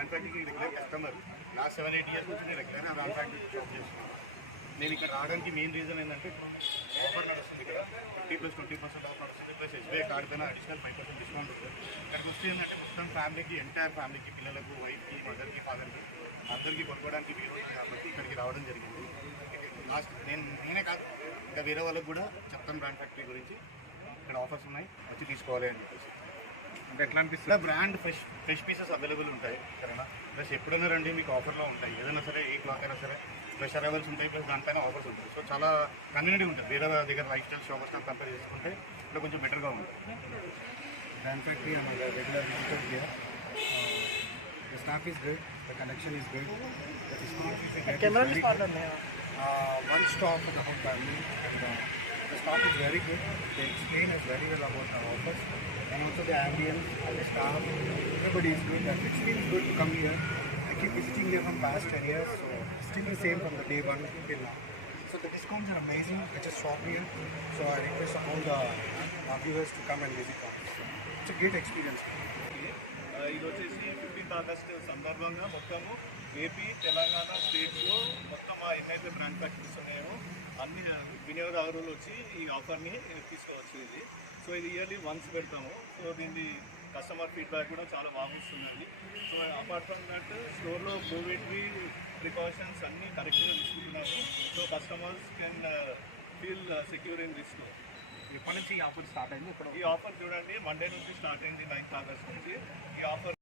Customer last seven eight years నుంచి నేను ఎక్కడైనా బ్రాండ్ ఫ్యాక్టరీ షాప్ చేస్తున్నాను. నేను ఇక్కడ రావడానికి మెయిన్ రీజన్ ఏంటంటే ఆఫర్ నడుస్తుంది ఇక్కడ. Fifty plus twenty percent offer నడుస్తుంది. ప్లస్ ఎస్బీఐ కార్డ్ పైన అడిషనల్ ఫైవ్ పర్సెంట్ డిస్కౌంట్ ఉంటుంది. ఇక్కడికి వస్తే ఏంటంటే మొత్తం ఫ్యామిలీకి ఎంటైర్ ఫ్యామిలీకి పిల్లలకు వైఫ్కి మదర్కి ఫాదర్కి అందరికీ కొనుక్కోవడానికి వీలు ఉంటుంది కాబట్టి ఇక్కడికి రావడం జరిగింది. లాస్ట్ నేను నేనే కాదు ఇంకా వేరే వాళ్ళకి కూడా చెప్తాను బ్రాండ్ ఫ్యాక్టరీ గురించి. ఇక్కడ ఆఫర్స్ ఉన్నాయి వచ్చి తీసుకోవాలి అని చెప్పేసి. అంటే ఎట్లా అనిపిస్తుంది? Brand fresh fresh pieces available ఉంటాయి సరేనా? ప్లస్ ఎప్పుడైనా రండి మీకు ఆఫర్లో ఉంటాయి. ఏదైనా సరే ఏ క్లాత్ అయినా సరే ఫ్రెష్ అరైవల్స్ ఉంటాయి ప్లస్ దానిపైన ఆఫర్స్ ఉంటాయి. సో చాలా కన్వీనియంట్గా ఉంటుంది. వేరే దగ్గర లైఫ్ స్టైల్ షాపర్స్ కంపేర్ చేసుకుంటే ఇక్కడ కొంచెం బెటర్గా ఉంటుంది. I'm a regular visitor here. Uh, the staff is good, the collection is good, the discount which we get is very good. Uh, one stop for the whole family. And, uh, the staff is very good. They explain us very well about our offers and also the ambience and the staff. Everybody is good. And it feels good to come here. I keep visiting here from past 10 years, so still the same from the day one till now. So the discounts are amazing. I just shop here. So I request all the uh, viewers to come and visit us. It's a great experience. ఆ, ఇది వచ్చేసి fifteenth August సందర్భంగా మొత్తము AP Telangana స్టేట్స్లో మొత్తం ఆ ఎన్నైతే brand factories ఉన్నాయో అన్ని వినియోగదారులు వచ్చి ఈ ఆఫర్ని తీసుకోవచ్చు ఇది. సో ఇది ఇయర్లీ వన్స్ పెడతాము. సో దీన్ని కస్టమర్ ఫీడ్బ్యాక్ కూడా చాలా బాగుంటుందండి సో అపార్ట్ ఫ్రమ్ దట్ స్టోర్లో కోవిడ్వి ప్రికాషన్స్ అన్నీ కరెక్ట్గా తీసుకుంటున్నారు so customers can feel secure in this store ఎప్పటి నుంచి ఈ ఆఫర్ స్టార్ట్ అయింది? ఇప్పుడు ఈ ఆఫర్ చూడండి మండే నుంచి స్టార్ట్ అయింది నైన్త్ ఆగస్ట్ నుంచి. ఈ ఆఫర్